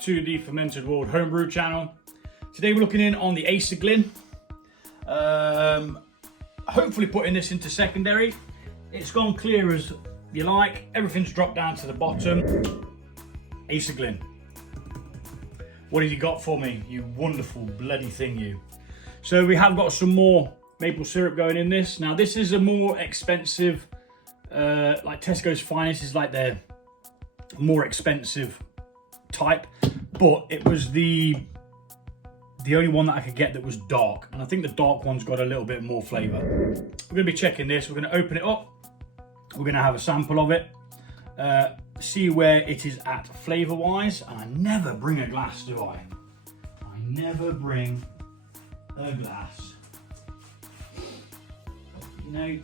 to the Fermented World Homebrew channel. Today we're looking in on the Acerglyn. Hopefully putting this into secondary. It's gone clear as you like. Everything's dropped down to the bottom. Acerglyn. What have you got for me, you wonderful bloody thing, you? So we have got some more maple syrup going in this. Now this is a more expensive, like Tesco's Finest is like their more expensive type, but it was the only one that I could get that was dark, and I think the dark one's got a little bit more flavour. We're going to be checking this. We're going to open it up. We're going to have a sample of it, see where it is at flavour wise. And I never bring a glass, do I? I never bring a glass. You know,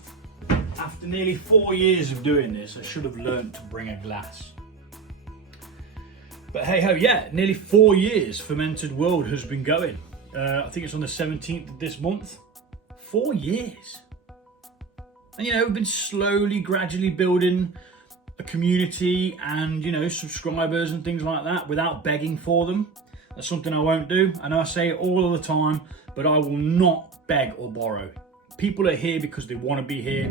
after nearly 4 years of doing this, I should have learned to bring a glass. But hey ho, yeah, nearly 4 years Fermented World has been going. I think it's on the 17th of this month. 4 years. And you know, we've been slowly, gradually building a community and, you know, subscribers and things like that without begging for them. That's something I won't do. I know I say it all of the time, but I will not beg or borrow. People are here because they want to be here.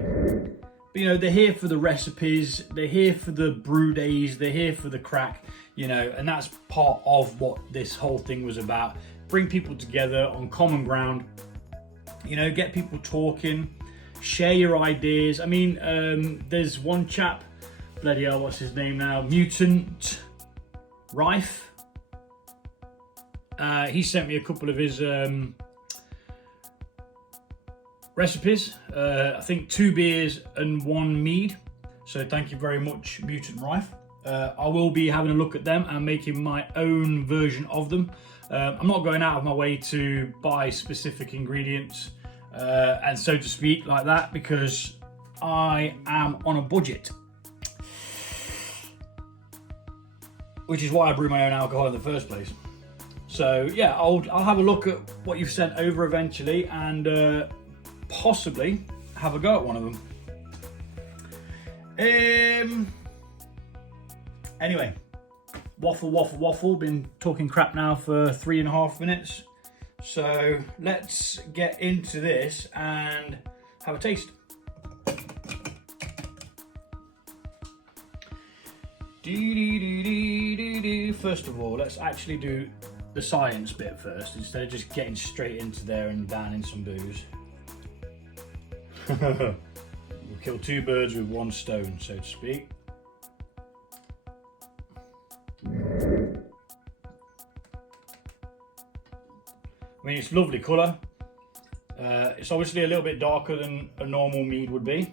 But, you know, they're here for the recipes, they're here for the brew days, they're here for the crack, you know, and that's part of what this whole thing was about. Bring people together on common ground, you know, get people talking, share your ideas. I mean, there's one chap, bloody hell, what's his name now? Mutant Rife. He sent me a couple of his recipes. I think 2 beers and 1 mead. So thank you very much, Mutant Rife. I will be having a look at them and making my own version of them. I'm not going out of my way to buy specific ingredients and so to speak like that, because I am on a budget. Which is why I brew my own alcohol in the first place. So yeah, I'll have a look at what you've sent over eventually and possibly have a go at one of them. Anyway, waffle. Been talking crap now for 3.5 minutes. So let's get into this and have a taste. First of all, let's actually do the science bit first, instead of just getting straight into there and downing some booze. We'll kill 2 birds with 1 stone, so to speak. I mean, it's lovely colour. It's obviously a little bit darker than a normal mead would be,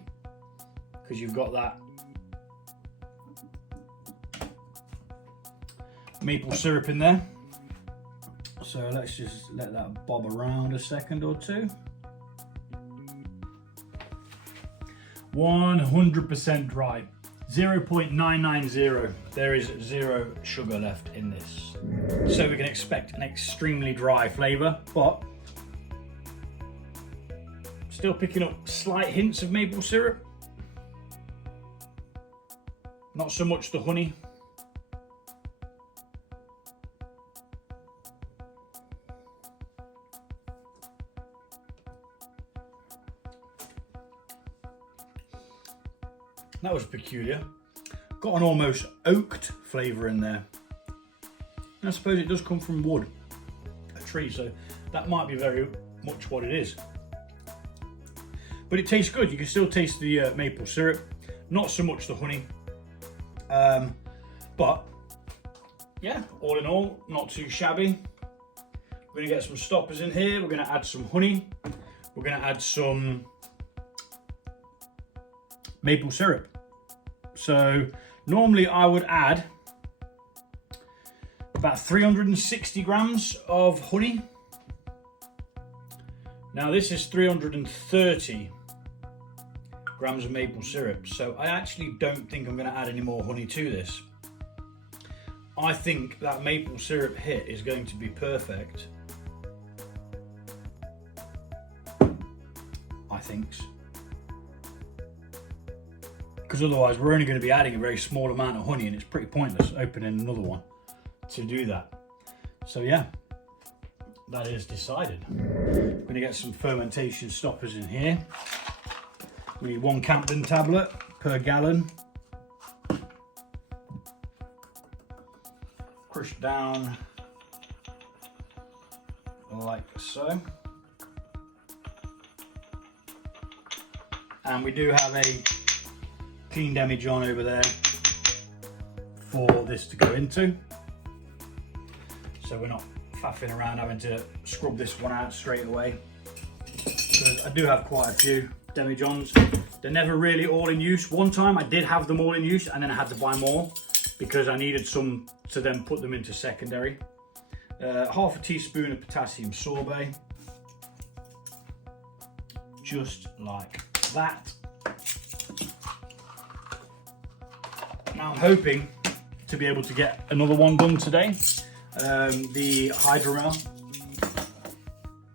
because you've got that maple syrup in there. So let's just let that bob around a second or two. 100% dry, 0.990. There is 0 sugar left in this. So we can expect an extremely dry flavour, but still picking up slight hints of maple syrup. Not so much the honey. That was peculiar. Got an almost oaked flavour in there. And I suppose it does come from wood, a tree, so that might be very much what it is. But it tastes good. You can still taste the maple syrup, not so much the honey. But yeah, all in all, not too shabby. We're gonna get some stoppers in here. We're gonna add some honey. We're gonna add some maple syrup. So normally I would add about 360 grams of honey. Now this is 330 grams of maple syrup. So I actually don't think I'm going to add any more honey to this. I think that maple syrup hit is going to be perfect. I think. Because otherwise we're only going to be adding a very small amount of honey and it's pretty pointless opening another one to do that. So yeah, that is decided. I'm going to get some fermentation stoppers in here. We need 1 campden tablet per gallon. Crushed down like so. And we do have a clean demijohn over there for this to go into. So we're not faffing around having to scrub this one out straight away. Because I do have quite a few demijohns. They're never really all in use. One time I did have them all in use and then I had to buy more because I needed some to then put them into secondary. Half a teaspoon of potassium sorbet. Just like that. Now I'm hoping to be able to get another one done today. The hydromel.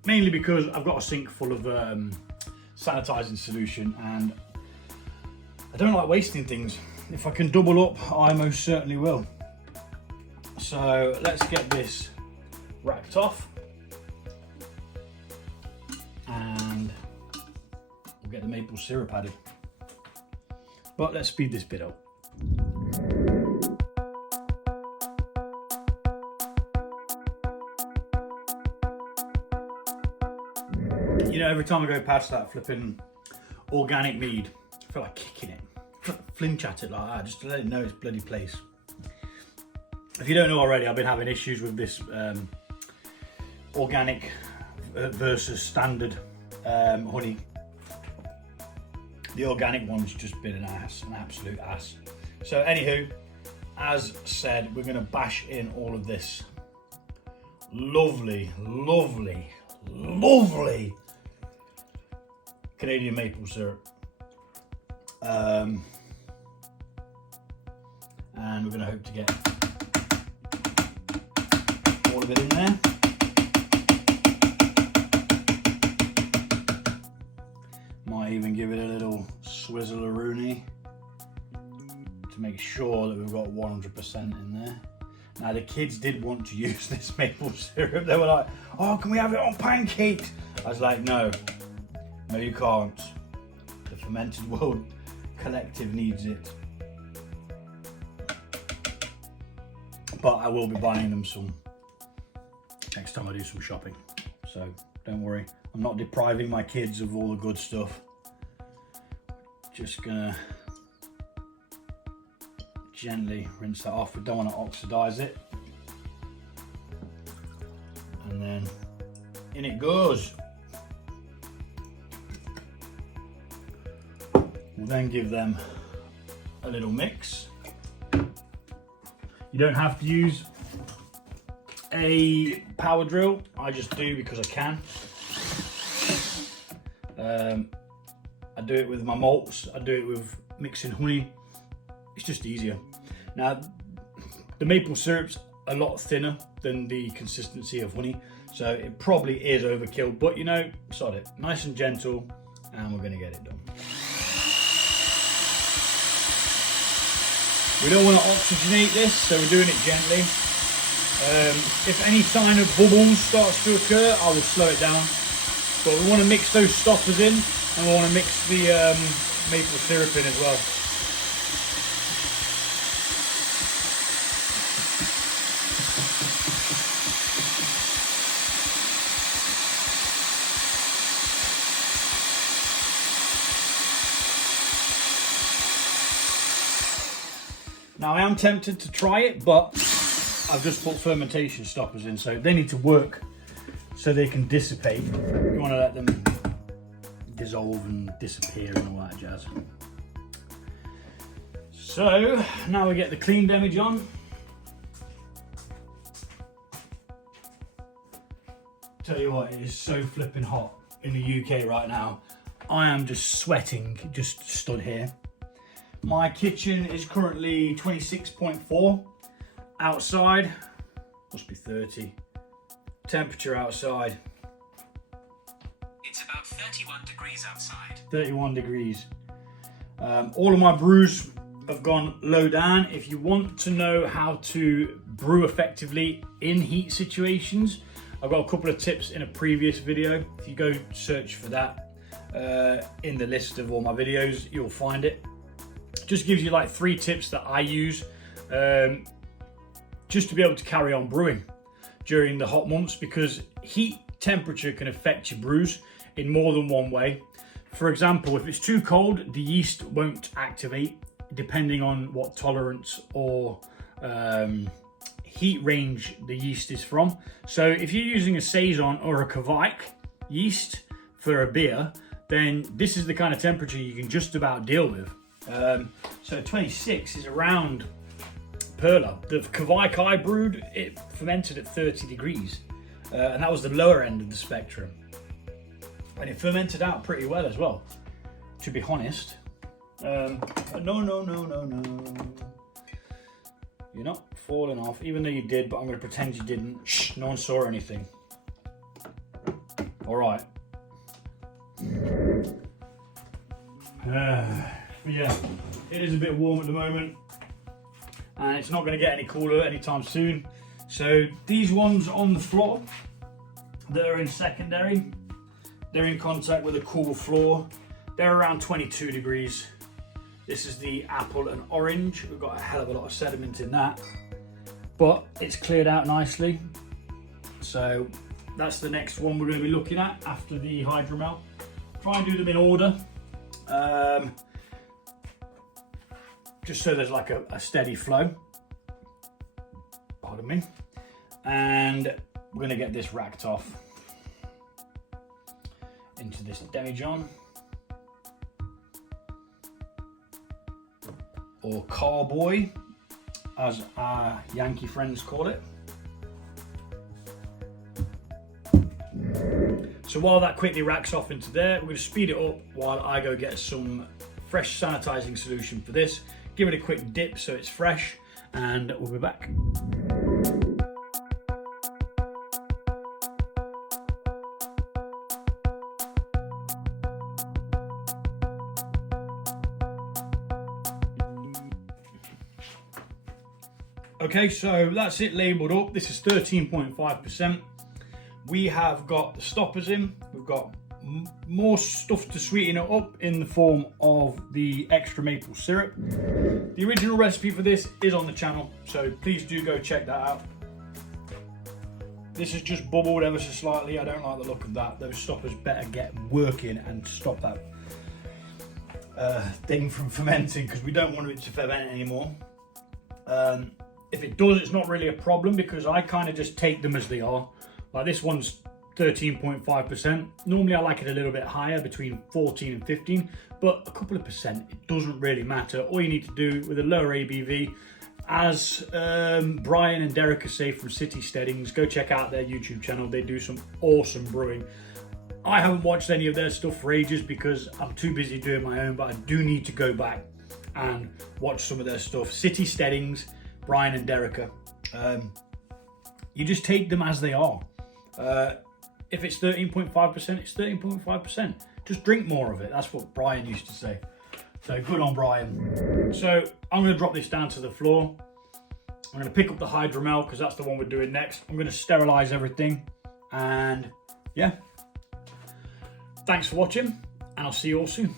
Mainly because I've got a sink full of sanitizing solution and I don't like wasting things. If I can double up, I most certainly will. So let's get this wrapped off and we'll get the maple syrup added. But let's speed this bit up. You know, every time I go past that flipping organic mead, I feel like kicking it. Flinch at it like that, just to let it know its bloody place. If you don't know already, I've been having issues with this organic versus standard honey. The organic one's just been an ass, an absolute ass. So anywho, as said, we're gonna bash in all of this lovely, lovely, lovely Canadian maple syrup. And we're going to hope to get all of it in there. Might even give it a little swizzle-a-rooney to make sure that we've got 100% in there. Now the kids did want to use this maple syrup. They were like, oh, can we have it on pancakes? I was like, no, you can't. The Fermented World Collective needs it. But I will be buying them some next time I do some shopping. So don't worry, I'm not depriving my kids of all the good stuff. Just gonna gently rinse that off. We don't want to oxidize it. And then in it goes. We'll then give them a little mix. You don't have to use a power drill. I just do because I can. I do it with my malts. I do it with mixing honey. It's just easier. Now, the maple syrup's a lot thinner than the consistency of honey, so it probably is overkill, but you know, sod it. Nice and gentle, and we're gonna get it done. We don't want to oxygenate this, so we're doing it gently. If any sign of bubbles starts to occur, I will slow it down. But we want to mix those stoppers in, and we want to mix the maple syrup in as well. Now I am tempted to try it, but I've just put fermentation stoppers in, so they need to work so they can dissipate. You want to let them dissolve and disappear and all that jazz. So now we get the clean demijohn. Tell you what, it is so flipping hot in the UK right now. I am just sweating, just stood here. My kitchen is currently 26.4. Outside, must be 30. Temperature outside. It's about 31 degrees outside. 31 degrees. All of my brews have gone low down. If you want to know how to brew effectively in heat situations, I've got a couple of tips in a previous video. If you go search for that in the list of all my videos, you'll find it. Just gives you like 3 tips that I use just to be able to carry on brewing during the hot months, because heat temperature can affect your brews in more than one way. For example, if it's too cold, the yeast won't activate, depending on what tolerance or heat range the yeast is from. So if you're using a Saison or a Kveik yeast for a beer, then this is the kind of temperature you can just about deal with. So 26 is around Perla. The Kveik I brewed, it fermented at 30 degrees, and that was the lower end of the spectrum. And it fermented out pretty well as well, to be honest. No. You're not falling off, even though you did, but I'm going to pretend you didn't. Shh, no one saw anything. All right. Yeah, it is a bit warm at the moment, and it's not going to get any cooler anytime soon. So these ones on the floor that are in secondary, they're in contact with a cool floor. They're around 22 degrees. This is the apple and orange. We've got a hell of a lot of sediment in that, but it's cleared out nicely. So that's the next one we're going to be looking at after the hydromel. Try and do them in order, just so there's like a steady flow. Pardon me. And we're going to get this racked off into this demijohn, or carboy, as our Yankee friends call it. So while that quickly racks off into there, we're going to speed it up while I go get some fresh sanitizing solution for this. Give it a quick dip so it's fresh, and we'll be back. Okay, so that's it labelled up. This is 13.5%. We have got the stoppers in. We've got more stuff to sweeten it up in the form of the extra maple syrup. The original recipe for this is on the channel, so please do go check that out. This has just bubbled ever so slightly. I don't like the look of that. Those stoppers better get working and stop that thing from fermenting, because we don't want it to ferment anymore. If it does, it's not really a problem, because I kind of just take them as they are. Like this one's 13.5%. Normally I like it a little bit higher, between 14 and 15, but a couple of percent, it doesn't really matter. All you need to do with a lower ABV, as Brian and Derek say from City Steadings, go check out their YouTube channel. They do some awesome brewing. I haven't watched any of their stuff for ages because I'm too busy doing my own, but I do need to go back and watch some of their stuff. City Steadings, Brian and Derek. You just take them as they are. If it's 13.5%, it's 13.5%. Just drink more of it. That's what Brian used to say. So good on Brian. So I'm going to drop this down to the floor. I'm going to pick up the hydromel, because that's the one we're doing next. I'm going to sterilize everything. And yeah. Thanks for watching, and I'll see you all soon.